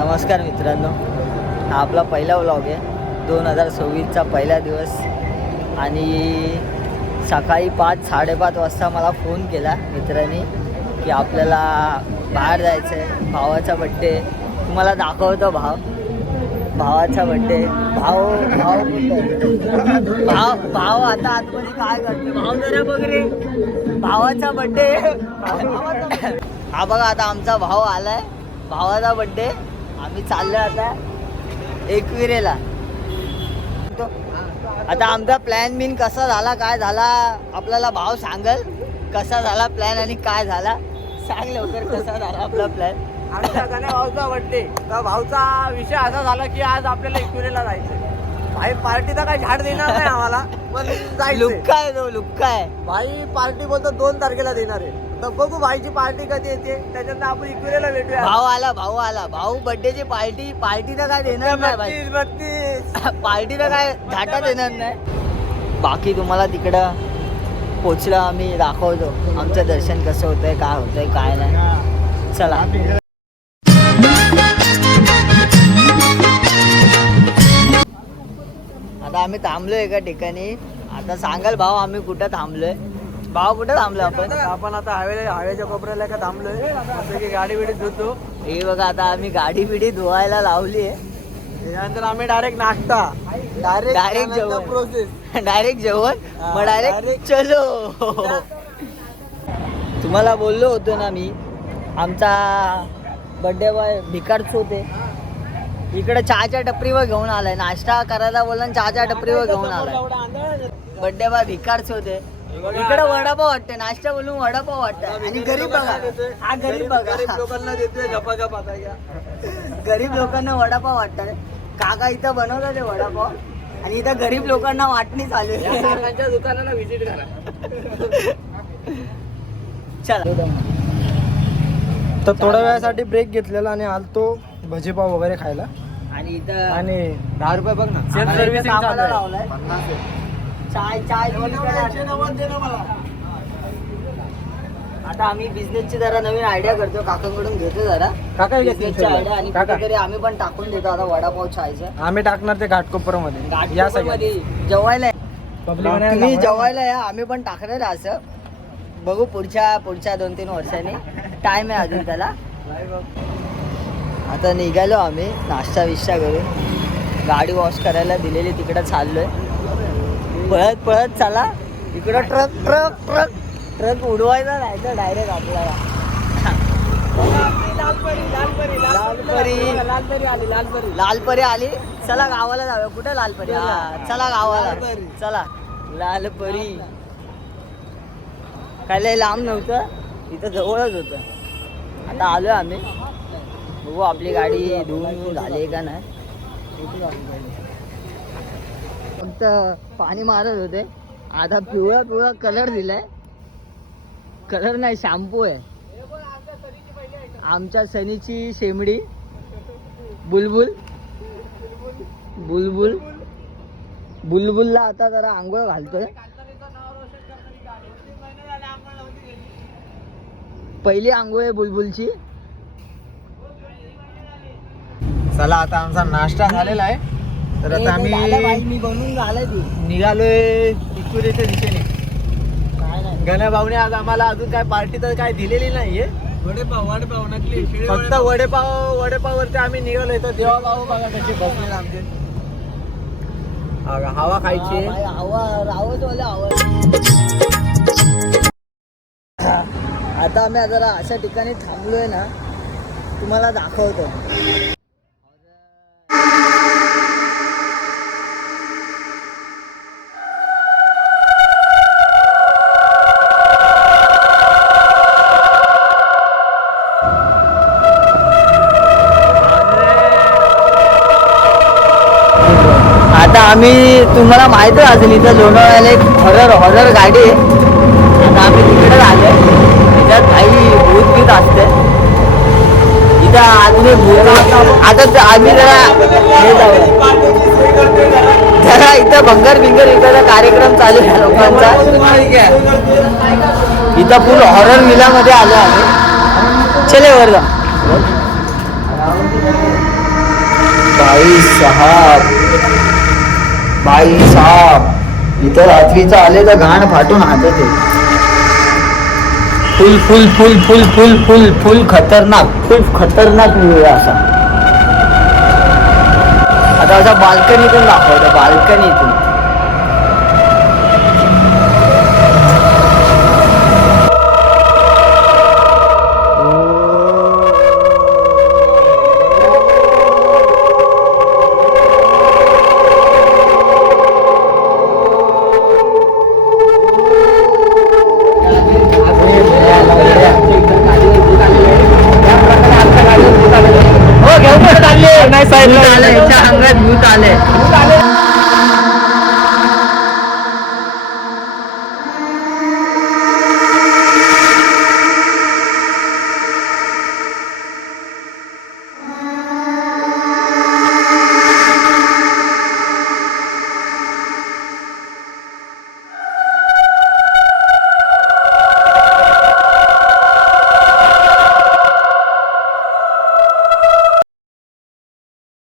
नमस्कार मित्रांनो, हा आपला पहिला व्लॉग आहे 2026चा पहिला दिवस. आणि सकाळी 5-5:30 वाजता मला फोन केला मित्रांनी की आपल्याला बाहेर जायचं आहे, भावाचा बड्डे. तुम्हाला दाखवतो भावाचा बड्डे. भाव आता आतमध्ये काय करतो, भाव जरा बघ रे, भावाचा बड्डे. हा बघा, आता आमचा भाव आलाय, भावाचा बड्डे. आम्ही चाललो आता एकविरेला. आता आमचा प्लॅन बिन कसा झाला, काय झाला, आपल्याला भाव सांगल कसा झाला प्लॅन आणि काय झाला. सांग लवकर, कसा झाला आपला प्लॅन. आमच्या गण्या भाऊचा बड्डे. तर भाऊचा विषय असा झाला की आज आपल्याला एकविरेला जायचं. भाई पार्टीचा काय झाड देणार नाही आम्हाला, पण जायचं. लुक्का आहे तो, लुक्का आहे भाई. पार्टी बोलतो 2 तारखेला देणार आहे. तर बघू भाईची पार्टी कधी येते, त्याच्यानंतर आपण एकविरेला भेटूया. भाऊ आला. भाऊ बड्डेची पार्टी तर काय देणार नाही. 32 पार्टी तर काय झाटा देणार नाही. बाकी तुम्हाला तिकडं पोचलं आम्ही दाखवतो आमचं दर्शन कसं होतंय, काय होतंय, काय नाही. चला. आता आम्ही थांबलोय एका ठिकाणी. आता सांगाल भाऊ आम्ही कुठं थांबलोय. भाऊ कुठं थांबलो आपण आता हवेच्या कोपऱ्याला का थांबलोय. असं की गाडी बिडी धुतो. हे बघा, आता आम्ही गाडी बिडी धुवायला लावली आहे. त्यानंतर आम्ही डायरेक्ट नाश्ता, डायरेक्ट जेवण, प्रोसेस, डायरेक्ट जेवण, मग डायरेक्ट चलो. तुम्हाला बोललो होतो ना मी, आमचा बड्डे बॉय भिकार होते इकडे चहाच्या टपरीवर घेऊन आलाय. नाश्ता करायला बोलला, चहाच्या टपरीवर घेऊन आलाय. बड्डे बॉय भिकारच होते. इकडे वडापाव वाटते, नाश्ता बोलून वडापाव वाटतं. आणि गरीब बघा, हा गरीब बघा, लोकांना देतोय झपाझप. आता गरीब लोकांना वडापाव वाटतात. काका इथं बनवलं ते वडापाव, आणि इथं गरीब लोकांना वाटणी चालू आहे. काकांच्या दुकानाला व्हिजिट करा. चला. तर थोड्या वेळासाठी ब्रेक घेतलेला आणि आलतो भजीपाव वगैरे खायला. आणि इथं आणि 10 रुपये बघ ना, सेल्फ सर्व्हिसिंग कामाला लावलाय. चाय आता आम्ही बिझनेसची जरा नवीन आयडिया करतो, काकांकडून घेतो जरा बिझनेसची आयडिया. आणि कुठेतरी आम्ही पण टाकून देतो आता वडापाव चायचं. आम्ही टाकणार ते घाटकोपरमध्ये. या मध्ये जेवायला या. तुम्ही जेवायला या, आम्ही पण टाकणार असं. बघू पुढच्या 2-3 वर्षांनी, टाइम आहे अजून त्याला. आता निघालो आम्ही नाश्ता विश्ता करून. गाडी वॉश करायला दिलेली तिकडं चाललोय. पळत चला. इकडं ट्रक उडवायचा जायचं डायरेक्ट आपल्याला. लालपरी आली. चला गावाला जाऊया. कुठे लालपरी? हा चला गावाला, चला. लालपरी काय लय लांब नव्हतं, इथं जवळच होतं. आता आलोय आम्ही. बघू आपली गाडी धुवून झाली का नाही. फक्त पाणी मारत होते. आता पिवळा कलर दिलाय. कलर नाही, शॅम्पू आहे. आमच्या सनीची शेमडी बुलबुलला आता जरा आंघोळ घालतोय. पहिली आंघोळ आहे बुलबुलची. चला, आता आमचा नाश्ता झालेला आहे. तर आता आम्ही मी बनवून झालाय. तू निघालोय एकविरेच्या दिशेने. गण्या भाऊने आज आम्हाला अजून काय पार्टी तर काय दिलेली नाहीये. वडेपाव नकली, फक्त वडेपाववरती आम्ही निघालोय. तर देवा भाऊ बघा कसे बसले आमचे. हवा खायची. आता आम्ही जरा अशा ठिकाणी थांबलोय ना, तुम्हाला दाखवतो. आता आम्ही, तुम्हाला माहिती आहे अजून इथं लोणावळ्याला एक हॉरर गाडी आहे. आता आम्ही तिकडे आलोय. त्याच्यात काही भूत असते इथं. अजून भूत. आता आम्ही जरा इथं भंगर इकडे कार्यक्रम चालू आहे लोकांचा. इथं फुल हॉरर विलामध्ये आलो आम्ही. चले वर जा. भाई साहब इथं रात्रीचं आले तर घाण फाटून हातात आहे. फुल फुल फुल फुल फुल फुल फुल खतरनाक व्ह्यू आहे असा. आता असा बाल्कनीतून दाखवतो, बाल्कनीतून. अंगात भूत आले.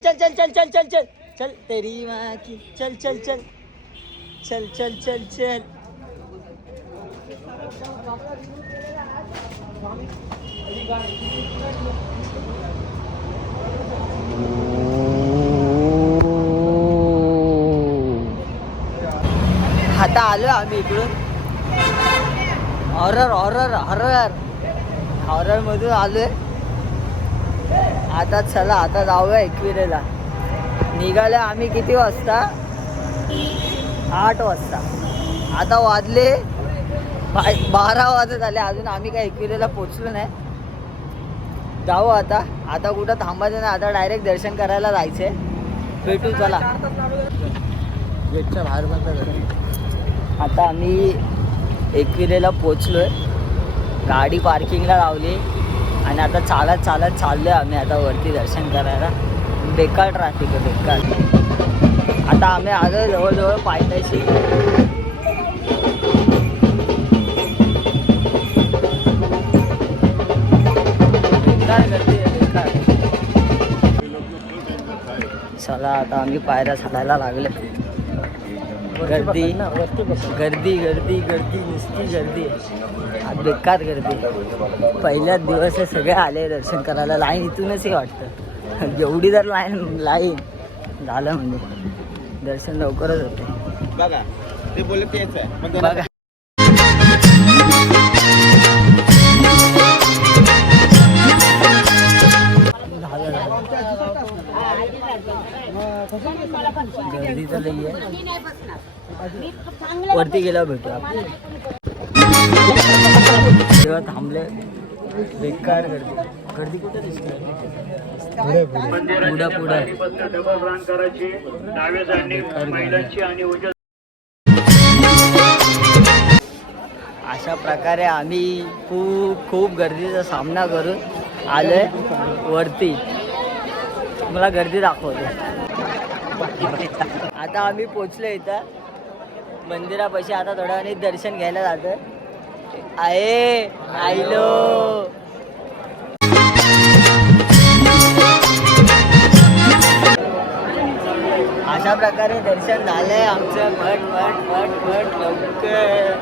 चल चल चल चल चल चल चल तेरी माँ की चल चल चल चल चल चल चल. आता आलो आम्ही इकडून हॉरर हॉरर हॉरर हॉरर मधून आलोय. आता चला आता जाऊया एकविरेला. निघाले आम्ही किती वाजता? 8 वाजता. आता वाजले 12 वाजत आले, अजून आम्ही काय एकविरेला पोचलो नाही. जाऊ आता. आता कुठं थांबायचं नाही, आता डायरेक्ट दर्शन करायला जायचंय. भेटू चला. गेटच्या बाहेर बंद. आता आम्ही एकविरेला पोचलोय, गाडी पार्किंगला लावली आणि आता चालत चालत चाललोय आम्ही आता वरती दर्शन करायला. बेकार ट्रॅफिक आहे, बेकार. आता आम्ही आलो जवळजवळ पायथ्याशी. बेकार गर्दी आहे, बेकार. चला आता आम्ही पायऱ्या चढायला लागले. गर्दी गर्दी गर्दी गर्दी नुसती गर्दी, बेकार गर्दी. पहिल्याच दिवस सगळे आले दर्शन करायला. लाईन इथूनच वाटतं, एवढी जर लाईन झालं म्हणजे दर्शन लवकरच होते. बघा ते बोलले तेच आहे. बघा गर्दी तर लई आहे. वरती गेल्यावर भेटू आपण. तेव्हा थांबले, बेकार गर्दी. गर्दी कुठे दिसते? पुढं पुढं. अशा प्रकारे आम्ही खूप गर्दीचा सामना करून आलोय वरती. मला गर्दी दाखवते. आता आम्ही पोचलो इथं मंदिरापाशी. आता थोड्या वेळाने दर्शन घ्यायला जातोय. आहे आईलो. अशा प्रकारे दर्शन झालंय आमचं. फट लवकर.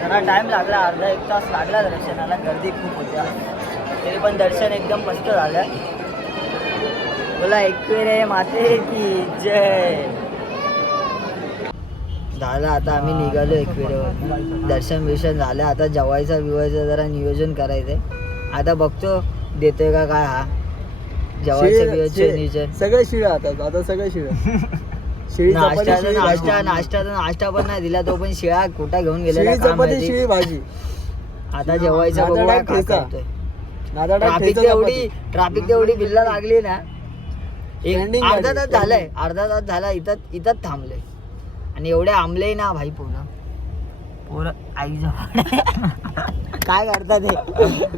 जरा टाइम लागला, अर्धा 1 तास लागला दर्शनाला. गर्दी खूप होत्या, तरी पण दर्शन एकदम मस्त झालं. बोला एकविरे माते की जय. झालं आता आम्ही निघालो एकविरेवर. दर्शन बिर्शन झालं. आता जेवायचं जरा नियोजन करायचंय. आता बघतो देतोय का काय हा जेवायचं नियोजन. सगळं शिळं आता सगळं शिळं. नाश्ता पण नाही दिला, तो पण शिळा कुठा घेऊन गेलेला शिळी भाजी. आता जेवायचं बघूया काय करतोय. ट्रॅफिक तेवढी बिल्ला लागली ना. अर्धा तास झाला इथंच थांबले. आणि एवढे आंबले ना भाई. पोरं आई काय करतात हे?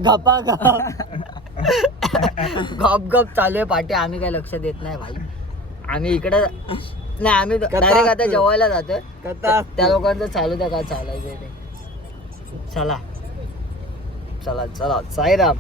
गप्पा गप चालू आहे पाठी. आम्ही काय लक्ष देत नाही भाई. आम्ही इकडे नाही, आम्ही डायरेक्ट आता जेवायला जातोय. त्या लोकांचं चालू द्या काय चालायचं ते. चला चला चला साईराम.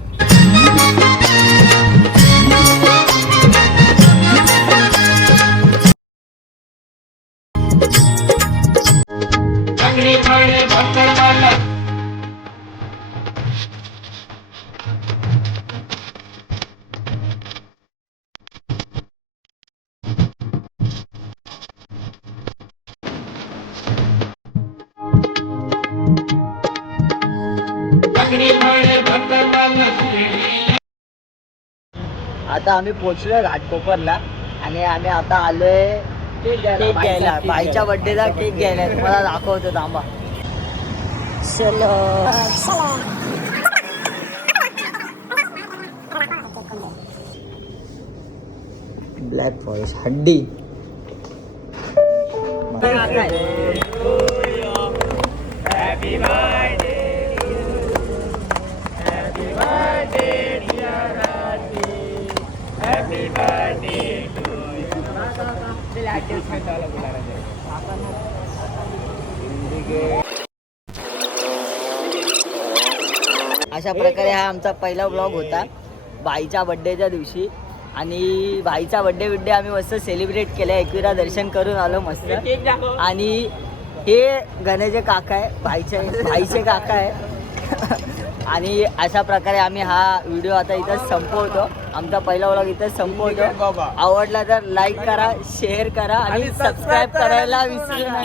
आता आम्ही पोहोचलोय घाटकोपरला आणि आम्ही आता आलोय केक घ्यायला. बाईच्या बर्थडेचा केक घ्यायला. तुम्हाला दाखवतो थांबा. चलो ब्लॅक फॉरेस्ट हड्डी. अशा प्रकारे हा आमचा पहिला ब्लॉग होता बाईच्या बड्डेच्या दिवशी. आणि बाईचा बड्डे आम्ही मस्त सेलिब्रेट केला. एकविरा दर्शन करून आलो मस्त. आणि हे गणेशचे काका आहे, भाईचे काका आहे. आणि अशा प्रकारे आम्ही हा व्हिडिओ आता इथं संपवतो. आमचा पहिला व्लॉग इथं संपवतो. आवडला तर लाईक करा, शेअर करा आणि सबस्क्राईब करायला विसरू नका.